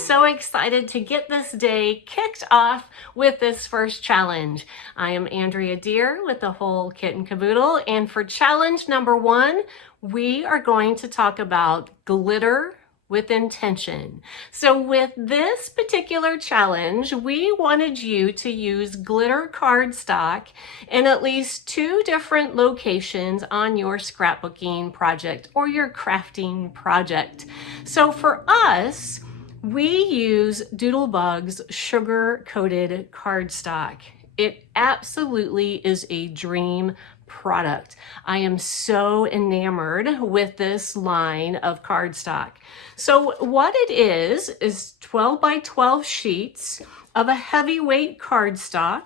so excited to get this day kicked off with this first challenge. I am Andrea Deer with the whole kit and caboodle, and for challenge number 1, we are going to talk about glitter with intention. So with this particular challenge, we wanted you to use glitter cardstock in at least 2 different locations on your scrapbooking project or your crafting project. So for us, we use Doodlebug's sugar-coated cardstock. It absolutely is a dream product. I am so enamored with this line of cardstock. So what it is 12 by 12 sheets of a heavyweight cardstock.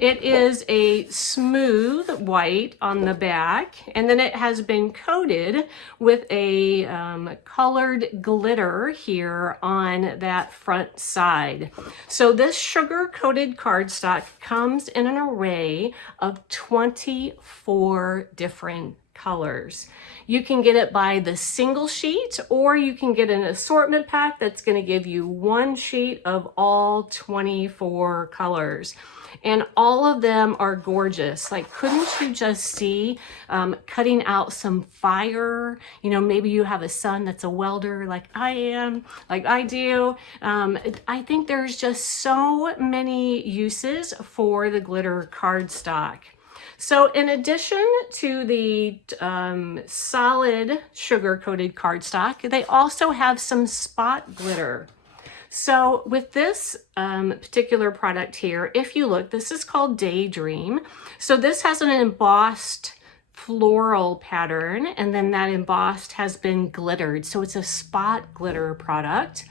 It is a smooth white on the back, and then it has been coated with a colored glitter here on that front side. So this sugar-coated cardstock comes in an array of 24 different colors. You can get it by the single sheet, or you can get an assortment pack that's going to give you 1 sheet of all 24 colors. And all of them are gorgeous. Like, couldn't you just see cutting out some fire? You know, maybe you have a son that's a welder like I am, like I do. I think there's just so many uses for the glitter cardstock. So in addition to the solid sugar-coated cardstock, they also have some spot glitter. So with this particular product here, if you look, this is called Daydream. So this has an embossed floral pattern, and then that embossed has been glittered. So it's a spot glitter product.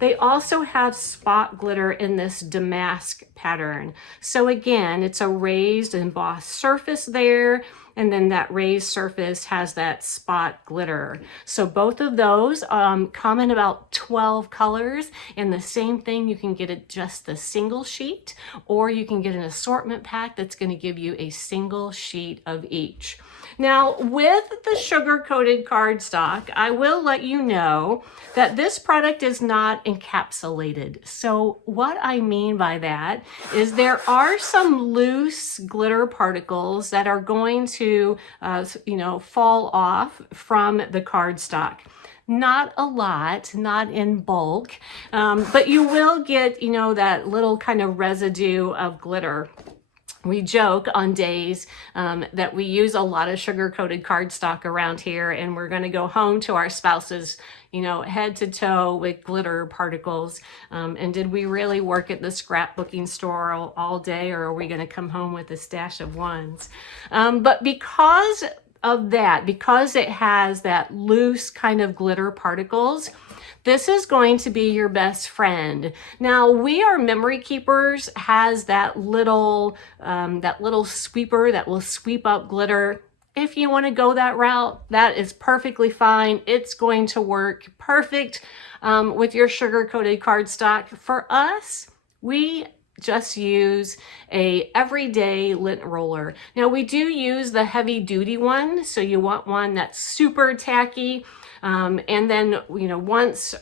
They also have spot glitter in this damask pattern. So again, it's a raised embossed surface there, and then that raised surface has that spot glitter. So both of those come in about 12 colors, and the same thing, you can get it just the single sheet, or you can get an assortment pack that's going to give you a single sheet of each. Now, with the sugar-coated cardstock, I will let you know that this product is not encapsulated. So what I mean by that is there are some loose glitter particles that are going to, fall off from the cardstock. Not a lot, not in bulk, but you will get, that little kind of residue of glitter. We joke on days that we use a lot of sugar-coated cardstock around here, and we're going to go home to our spouses, head to toe with glitter particles. And did we really work at the scrapbooking store all day, or are we going to come home with a stash of ones? But because of that, because it has that loose kind of glitter particles, this is going to be your best friend. Now, We Are Memory Keepers has that little sweeper that will sweep up glitter. If you want to go that route, that is perfectly fine. It's going to work perfect with your sugar-coated cardstock. For us, we just use a everyday lint roller. Now, we do use the heavy-duty one, so you want one that's super tacky. And then, once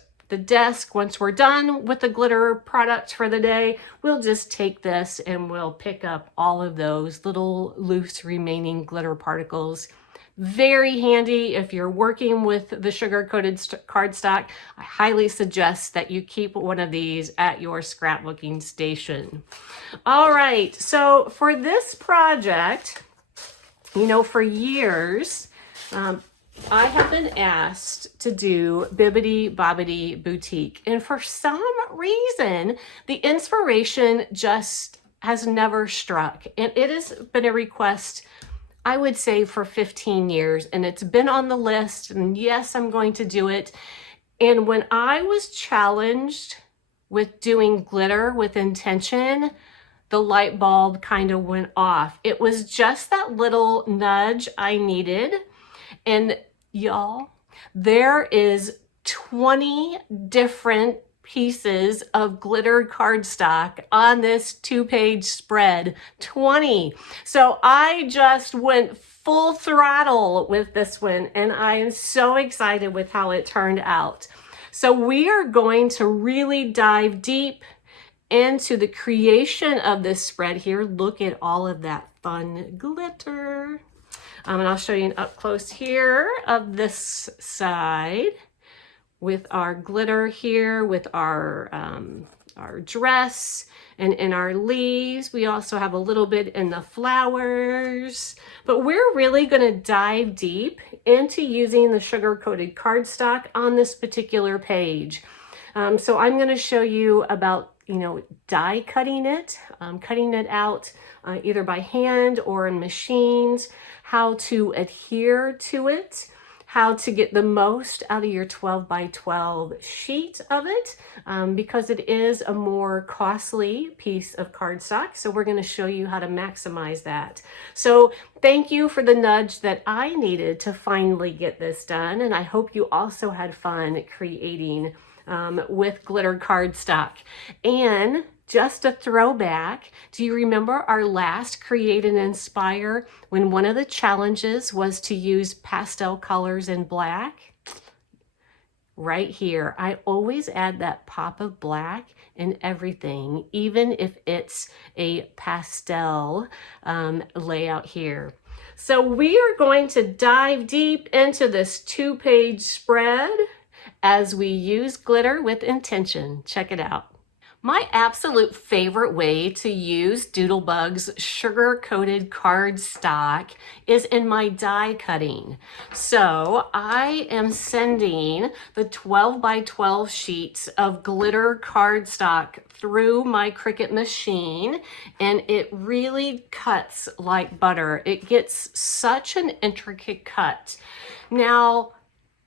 we're done with the glitter product for the day, we'll just take this and we'll pick up all of those little loose remaining glitter particles. Very handy if you're working with the sugar-coated cardstock. I highly suggest that you keep one of these at your scrapbooking station. All right, so for this project, for years, I have been asked to do Bibbidi Bobbidi Boutique, and for some reason, the inspiration just has never struck, and it has been a request, I would say, for 15 years, and it's been on the list, and yes, I'm going to do it. And when I was challenged with doing glitter with intention, the light bulb kind of went off. It was just that little nudge I needed. And y'all, there is 20 different pieces of glittered cardstock on this 2-page spread. 20. So I just went full throttle with this one, and I am so excited with how it turned out. So we are going to really dive deep into the creation of this spread here. Look at all of that fun glitter. And I'll show you an up close here of this side with our glitter here, with our dress, and in our leaves. We also have a little bit in the flowers, but we're really going to dive deep into using the sugar-coated cardstock on this particular page. So I'm going to show you about die cutting it, cutting it out either by hand or in machines, how to adhere to it, how to get the most out of your 12 by 12 sheet of it, because it is a more costly piece of cardstock. So we're going to show you how to maximize that. So thank you for the nudge that I needed to finally get this done. And I hope you also had fun creating with glitter cardstock. And just a throwback, do you remember our last Create and Inspire when one of the challenges was to use pastel colors in black? Right here, I always add that pop of black in everything, even if it's a pastel layout here. So we are going to dive deep into this 2-page spread as we use glitter with intention. Check it out. My absolute favorite way to use Doodlebug's sugar-coated cardstock is in my die cutting. So I am sending the 12 by 12 sheets of glitter cardstock through my Cricut machine, and it really cuts like butter. It gets such an intricate cut. Now,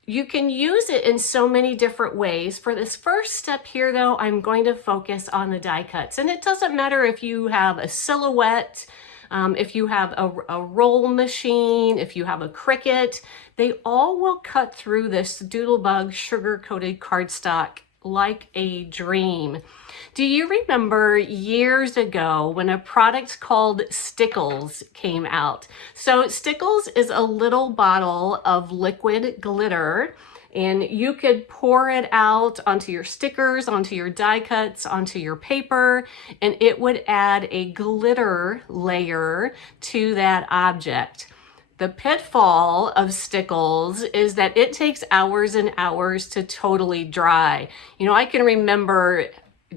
you can use it in so many different ways. For this first step here though, I'm going to focus on the die cuts. And it doesn't matter if you have a silhouette, if you have a roll machine, if you have a Cricut, they all will cut through this Doodlebug sugar-coated cardstock like a dream. Do you remember years ago when a product called Stickles came out? So Stickles is a little bottle of liquid glitter, and you could pour it out onto your stickers, onto your die cuts, onto your paper, and it would add a glitter layer to that object. The pitfall of Stickles is that it takes hours and hours to totally dry. I can remember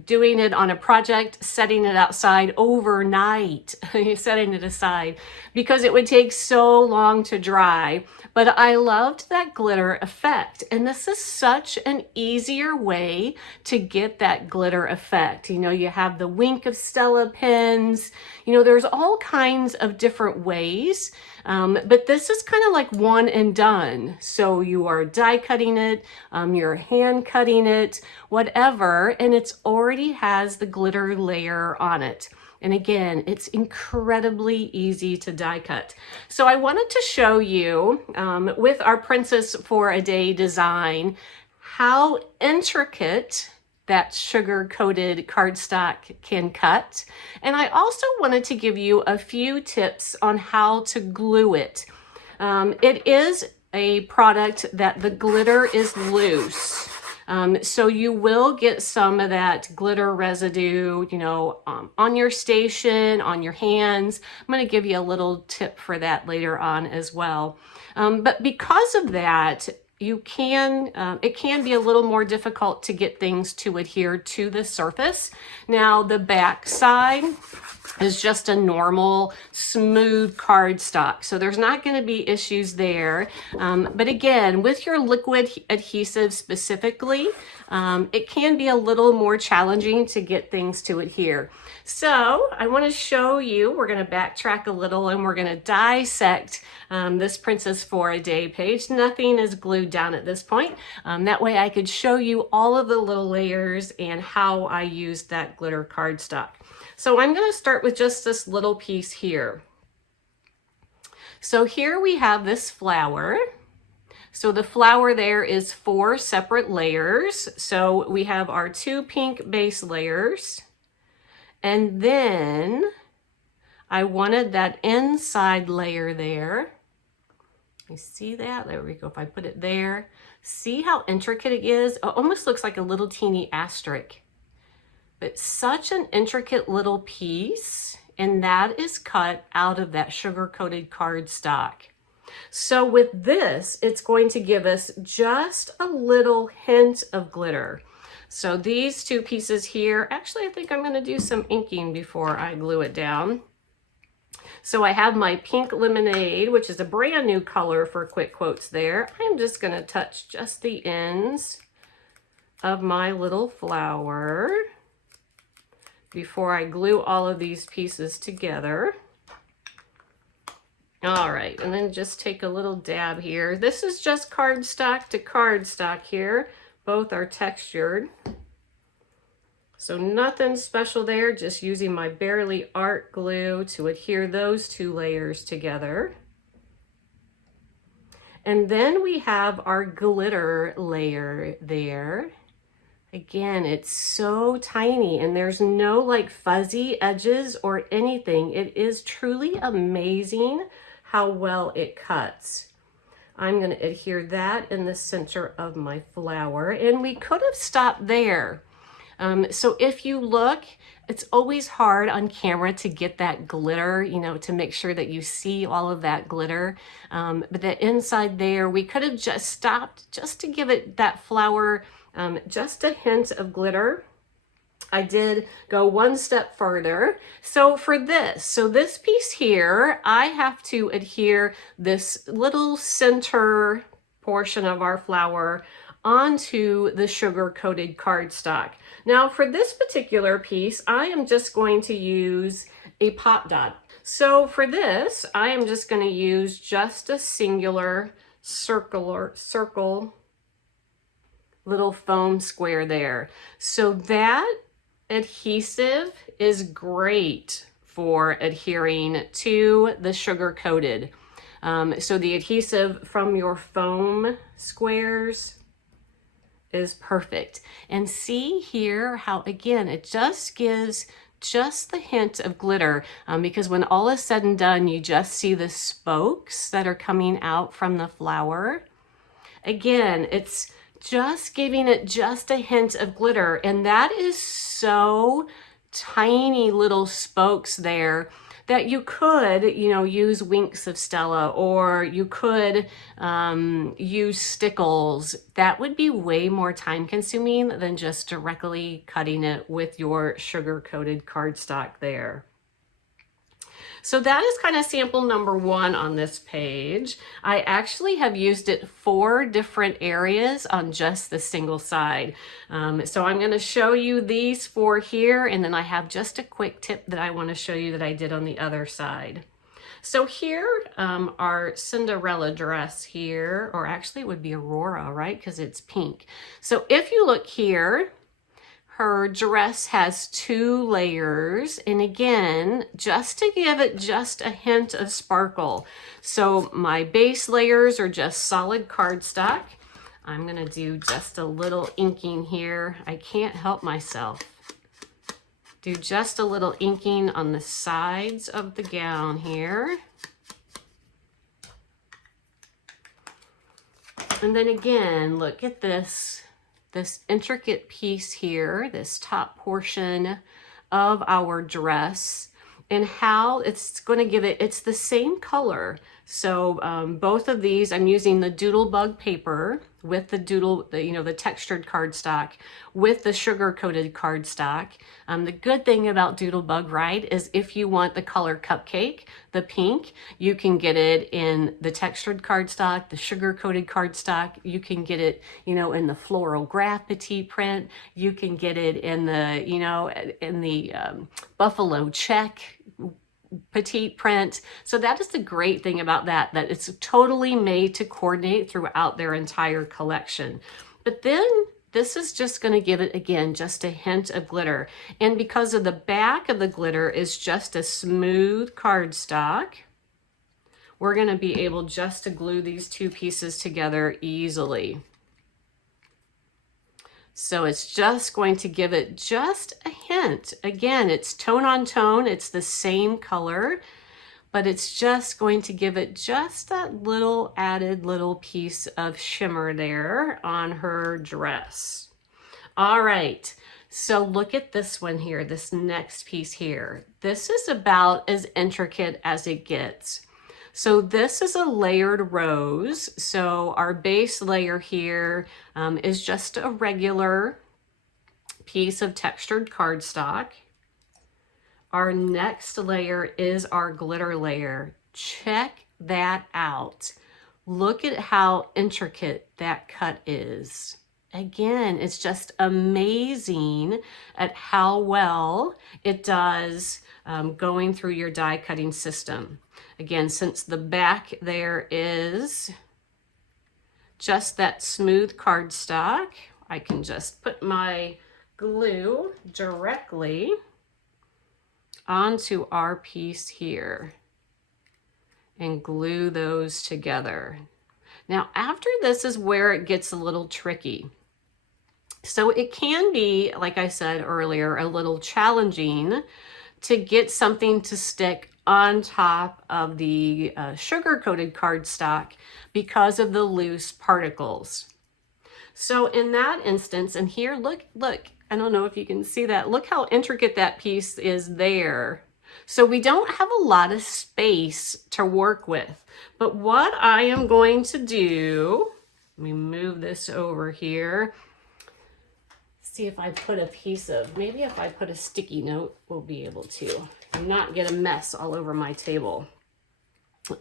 doing it on a project, setting it outside overnight, setting it aside, because it would take so long to dry. But I loved that glitter effect. And this is such an easier way to get that glitter effect. You have the Wink of Stella pens, there's all kinds of different ways. But this is kind of like one and done. So you are die cutting it, you're hand cutting it, whatever, and it's already has the glitter layer on it. And again, it's incredibly easy to die cut. So I wanted to show you with our Princess for a Day design, how intricate that sugar-coated cardstock can cut. And I also wanted to give you a few tips on how to glue it. It is a product that the glitter is loose. So you will get some of that glitter residue, on your station, on your hands. I'm going to give you a little tip for that later on as well. But because of that, it can be a little more difficult to get things to adhere to the surface. Now, the back side is just a normal smooth cardstock, so there's not going to be issues there. But again, with your liquid adhesive specifically, it can be a little more challenging to get things to adhere. So I want to show you, we're going to backtrack a little and we're going to dissect this Princess for a Day page. Nothing is glued down at this point. That way I could show you all of the little layers and how I used that glitter cardstock. So I'm going to start with just this little piece here. So here we have this flower. So the flower there is 4 separate layers. So we have our 2 pink base layers. And then I wanted that inside layer there You see that? There we go. If I put it there, see how intricate it is? It almost looks like a little teeny asterisk. But such an intricate little piece, and that is cut out of that sugar-coated cardstock. So with this, it's going to give us just a little hint of glitter. So these two pieces here, actually I think I'm going to do some inking before I glue it down. So I have my pink lemonade, which is a brand new color for quick quotes there. I'm just going to touch just the ends of my little flower before I glue all of these pieces together. All right, and then just take a little dab here. This is just cardstock to cardstock here. Both are textured. So nothing special there, just using my Barely Art glue to adhere those two layers together. And then we have our glitter layer there. Again, it's so tiny and there's no like fuzzy edges or anything. It is truly amazing how well it cuts. I'm going to adhere that in the center of my flower, and we could have stopped there. So if you look, it's always hard on camera to get that glitter, you know, to make sure that you see all of that glitter. But the inside there, we could have just stopped just to give it that flower just a hint of glitter. I did go one step further. So for this piece here, I have to adhere this little center portion of our flower onto the sugar-coated cardstock. Now for this particular piece, I am just going to use a pop dot. So for this, I am just going to use just a singular circle little foam square there. So that adhesive is great for adhering to the sugar coated. So the adhesive from your foam squares is perfect. And see here how, again, it just gives just the hint of glitter, because when all is said and done, you just see the spokes that are coming out from the flower. Again, it's just giving it just a hint of glitter, and that is so tiny little spokes there that you could, you know, use winks of Stella, or you could use stickles. That would be way more time consuming than just directly cutting it with your sugar-coated cardstock there. So that is kind of sample number one on this page. I actually have used it 4 different areas on just the single side. So I'm going to show you these 4 here, and then I have just a quick tip that I want to show you that I did on the other side. So here, our Cinderella dress here, or actually it would be Aurora, right? Because it's pink. So if you look here, her dress has 2 layers, and again, just to give it just a hint of sparkle. So my base layers are just solid cardstock. I'm gonna do just a little inking here. I can't help myself. Do just a little inking on the sides of the gown here. And then again, look at this intricate piece here, this top portion of our dress, and how it's going to give it, it's the same color. So both of these, I'm using the Doodlebug paper with the textured cardstock with the sugar-coated cardstock. The good thing about Doodlebug, right, is if you want the color cupcake, the pink, you can get it in the textured cardstock, the sugar-coated cardstock. You can get it, you know, in the floral graph petite print. You can get it in the, you know, in the buffalo check petite print. So that is the great thing about that it's totally made to coordinate throughout their entire collection. But then this is just going to give it, again, just a hint of glitter. And because of the back of the glitter is just a smooth cardstock, we're going to be able just to glue these 2 pieces together easily. So it's just going to give it just a hint. Again, it's tone on tone. It's the same color, but it's just going to give it just that little added little piece of shimmer there on her dress. All right, so look at this one here, this next piece here. This is about as intricate as it gets. So this is a layered rose. So our base layer here is just a regular piece of textured cardstock. Our next layer is our glitter layer. Check that out. Look at how intricate that cut is. Again, it's just amazing at how well it does going through your die cutting system. Again, since the back there is just that smooth cardstock, I can just put my glue directly onto our piece here and glue those together. Now, after this is where it gets a little tricky. So it can be, like I said earlier, a little challenging to get something to stick on top of the sugar-coated cardstock because of the loose particles. So in that instance, and here, look, I don't know if you can see that. Look how intricate that piece is there. So we don't have a lot of space to work with. But what I am going to do, let me move this over here. See if I put a piece of, maybe if I put a sticky note, we'll be able to not get a mess all over my table.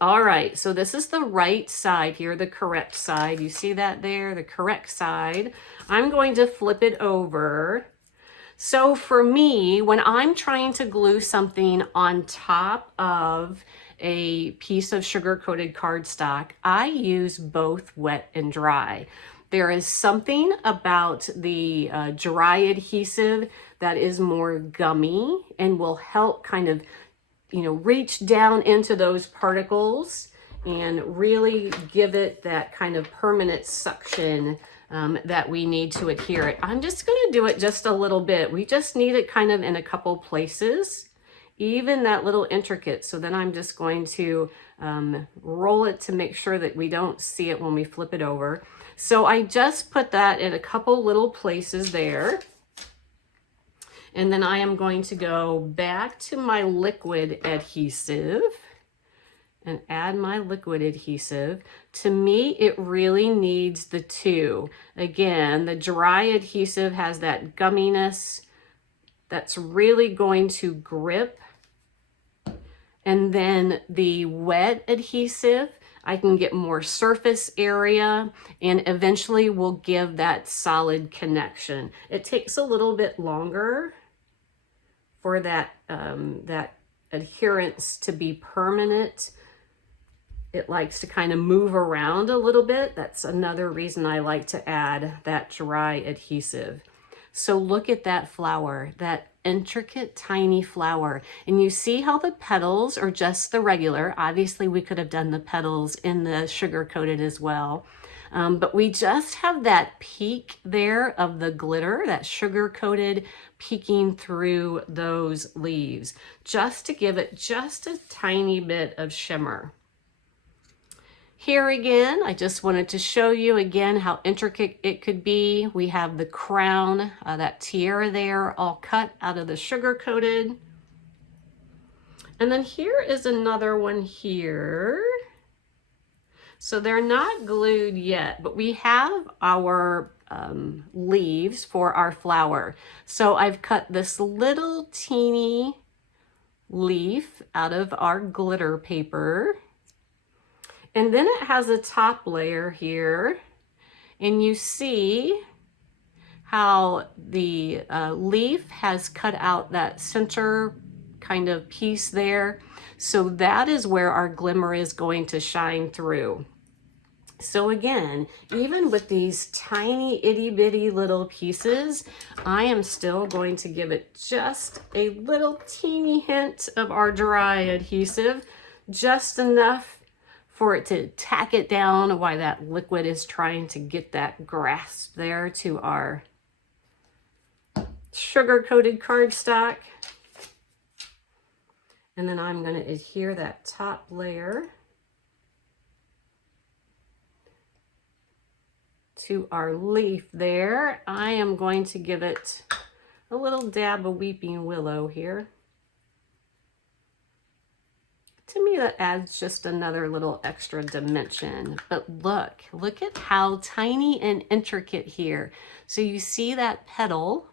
All right, so this is the right side here, the correct side. You see that there, the correct side. I'm going to flip it over. So for me, when I'm trying to glue something on top of a piece of sugar-coated cardstock, I use both wet and dry. There is something about the dry adhesive that is more gummy and will help kind of, you know, reach down into those particles and really give it that kind of permanent suction that we need to adhere it. I'm just going to do it just a little bit. We just need it kind of in a couple places, even that little intricate. So then I'm just going to roll it to make sure that we don't see it when we flip it over. So I just put that in a couple little places there. And then I am going to go back to my liquid adhesive and add my liquid adhesive. To me, it really needs the two. Again, the dry adhesive has that gumminess that's really going to grip. And then the wet adhesive, I can get more surface area and eventually will give that solid connection. It takes a little bit longer for that, that adherence to be permanent. It likes to kind of move around a little bit. That's another reason I like to add that dry adhesive. So look at that flower, that intricate tiny flower. And you see how the petals are just the regular. Obviously we could have done the petals in the sugar coated as well. But we just have that peak there of the glitter, that sugar coated peeking through those leaves, just to give it just a tiny bit of shimmer. Here again, I just wanted to show you again how intricate it could be. We have the crown, that tiara there, all cut out of the sugar coated. And then here is another one here. So they're not glued yet, but we have our leaves for our flower. So I've cut this little teeny leaf out of our glitter paper. And then it has a top layer here. And you see how the leaf has cut out that center kind of piece there. So that is where our glimmer is going to shine through. So again, even with these tiny itty bitty little pieces, I am still going to give it just a little teeny hint of our dry adhesive, just enough for it to tack it down while that liquid is trying to get that grasp there to our sugar-coated cardstock. And then I'm going to adhere that top layer to our leaf there. I am going to give it a little dab of weeping willow here. To me, that adds just another little extra dimension. But look at how tiny and intricate here. So you see that petal,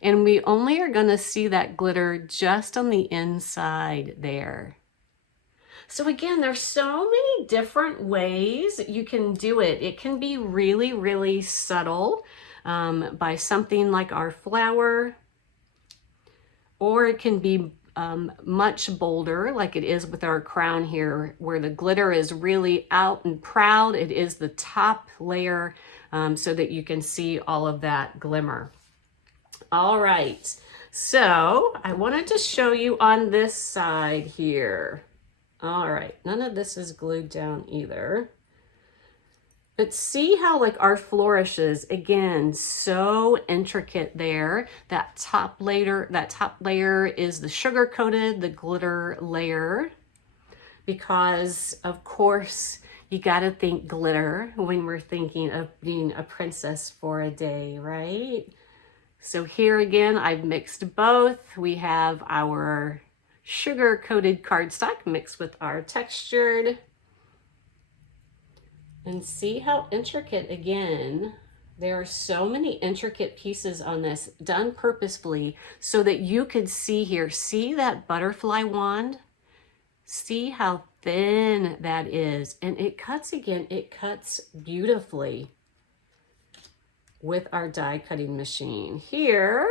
and we only are going to see that glitter just on the inside there. So again, there's so many different ways you can do it. It can be really, really subtle by something like our flower, or it can be much bolder like it is with our crown here, where the glitter is really out and proud. It is the top layer so that you can see all of that glimmer. All right, so I wanted to show you on this side here. All right, none of this is glued down either. But see how like our flourishes, again, so intricate there. That top layer is the sugar coated, the glitter layer, because of course you gotta think glitter when we're thinking of being a princess for a day, right? So here again, I've mixed both. We have our sugar coated cardstock mixed with our textured. And see how intricate, again, there are so many intricate pieces on this done purposefully so that you could see here, see that butterfly wand? See how thin that is. And it cuts, again, it cuts beautifully with our die cutting machine. Here,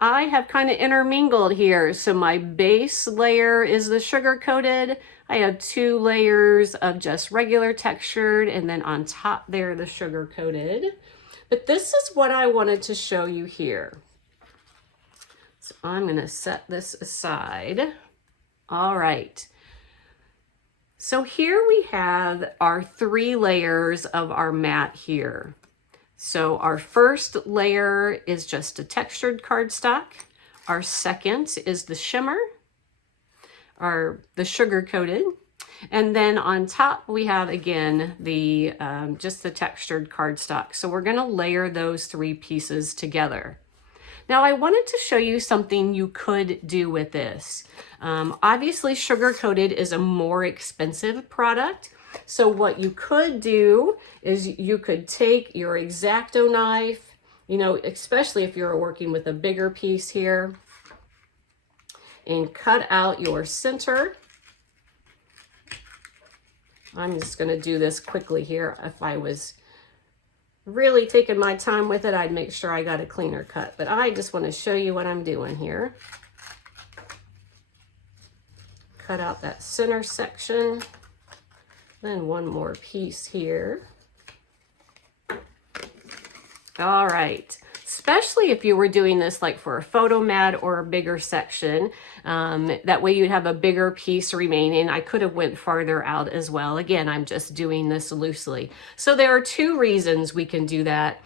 I have kind of intermingled here. So my base layer is the sugar coated. I have 2 layers of just regular textured, and then on top there, the sugar coated. But this is what I wanted to show you here. So I'm gonna set this aside. All right. So here we have our 3 layers of our mat here. So our first layer is just a textured cardstock. Our second is the shimmer, or the sugar coated. And then on top we have, again, the just the textured cardstock. So we're gonna layer those 3 pieces together. Now I wanted to show you something you could do with this. Obviously sugar coated is a more expensive product. So what you could do is you could take your X-Acto knife, you know, especially if you're working with a bigger piece here, and cut out your center. I'm just going to do this quickly here. If I was really taking my time with it, I'd make sure I got a cleaner cut, but I just want to show you what I'm doing here. Cut out that center section. Then one more piece here. All right, especially if you were doing this like for a photo mat or a bigger section, that way you'd have a bigger piece remaining. I could have went farther out as well. Again, I'm just doing this loosely. So there are 2 reasons we can do that.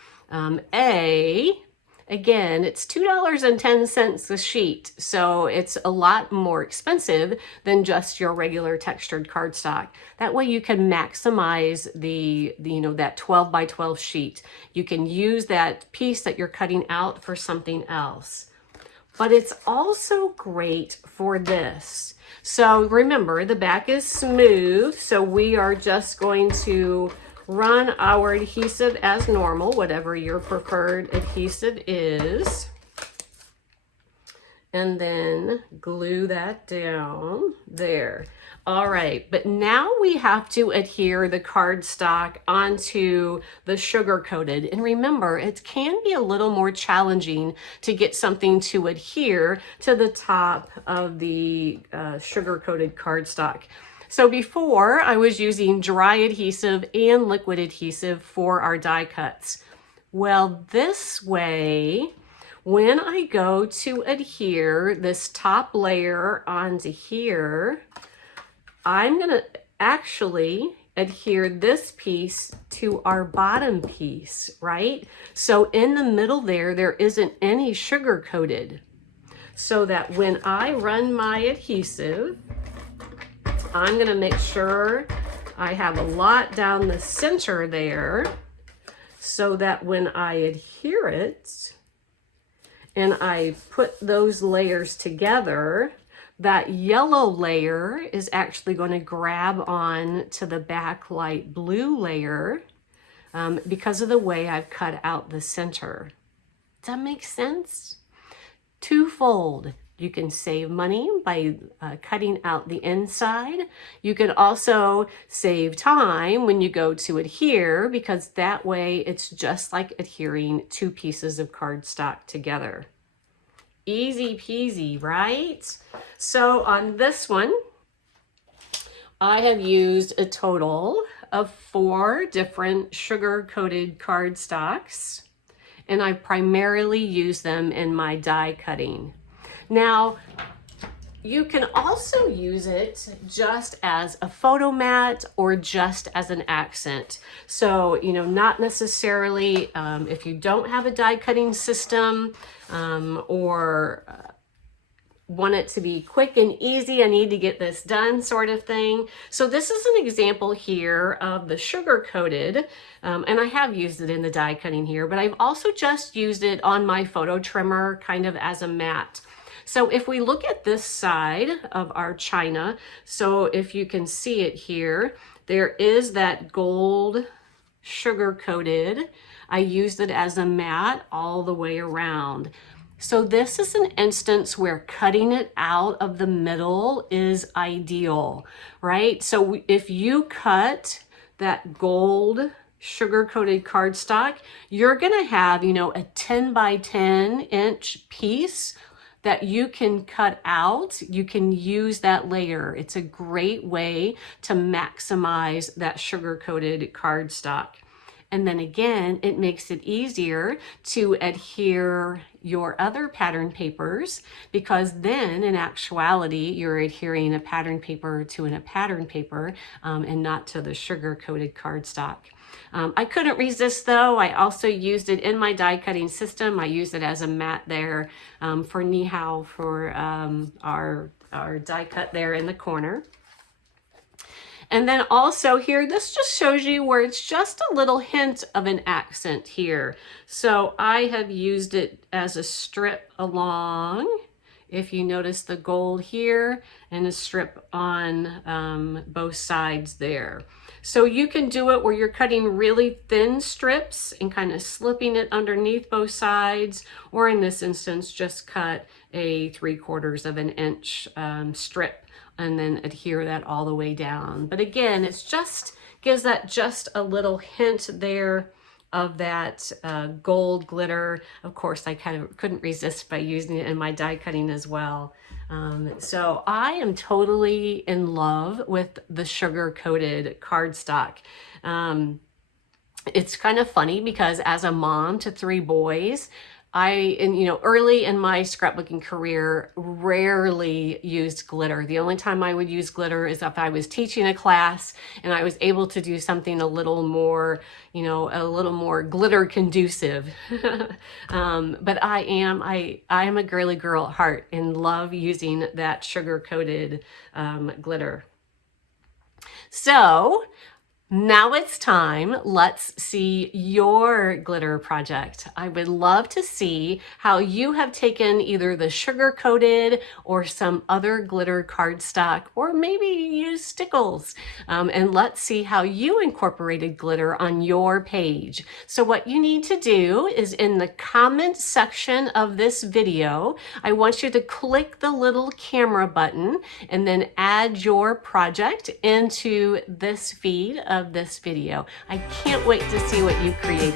Again, it's $2.10 a sheet, so it's a lot more expensive than just your regular textured cardstock. That way you can maximize the you know, that 12 by 12 sheet. You can use that piece that you're cutting out for something else. But it's also great for this. So remember, the back is smooth, so we are just going to run our adhesive as normal, whatever your preferred adhesive is, and then glue that down there. All right, but now we have to adhere the cardstock onto the sugar coated. And remember, it can be a little more challenging to get something to adhere to the top of the sugar coated cardstock. So before, I was using dry adhesive and liquid adhesive for our die cuts. Well, this way, when I go to adhere this top layer onto here, I'm gonna actually adhere this piece to our bottom piece, right? So in the middle there isn't any sugar coated. so that when I run my adhesive, I'm gonna make sure I have a lot down the center there so that when I adhere it and I put those layers together, that yellow layer is actually going to grab on to the backlight blue layer because of the way I've cut out the center. Does that make sense? Twofold. You can save money by cutting out the inside. You can also save time when you go to adhere, because that way it's just like adhering two pieces of cardstock together. Easy peasy, right? So on this one, I have used a total of 4 different sugar-coated cardstocks, and I primarily use them in my die cutting. Now, you can also use it just as a photo mat or just as an accent. So, you know, not necessarily if you don't have a die cutting system or want it to be quick and easy, I need to get this done sort of thing. So this is an example here of the sugar coated, and I have used it in the die cutting here, but I've also just used it on my photo trimmer kind of as a mat. So if we look at this side of our china, so if you can see it here, there is that gold sugar coated. I used it as a mat all the way around. So this is an instance where cutting it out of the middle is ideal, right? So if you cut that gold sugar-coated cardstock, you're gonna have, you know, a 10 by 10 inch piece that you can cut out. You can use that layer. It's a great way to maximize that sugar-coated cardstock. And then again, it makes it easier to adhere your other pattern papers, because then in actuality, you're adhering a pattern paper to a pattern paper and not to the sugar-coated cardstock. I couldn't resist though. I also used it in my die cutting system. I used it as a mat there for Ni Hao for our die cut there in the corner. And then also here, this just shows you where it's just a little hint of an accent here. So I have used it as a strip along, if you notice the gold here, and a strip on both sides there. So you can do it where you're cutting really thin strips and kind of slipping it underneath both sides, or in this instance, just cut a 3/4 of an inch strip and then adhere that all the way down. But again, it's just gives that just a little hint there of that gold glitter. Of course, I kind of couldn't resist by using it in my die cutting as well. So I am totally in love with the sugar-coated cardstock. It's kind of funny because as a mom to 3 boys, early in my scrapbooking career, rarely used glitter. The only time I would use glitter is if I was teaching a class and I was able to do something a little more, a little more glitter conducive. But I am a girly girl at heart and love using that sugar-coated glitter. So now it's time. Let's see your glitter project. I would love to see how you have taken either the sugar-coated or some other glitter cardstock, or maybe you use stickles. And let's see how you incorporated glitter on your page. So what you need to do is in the comment section of this video, I want you to click the little camera button and then add your project into this feed of this video. I can't wait to see what you created.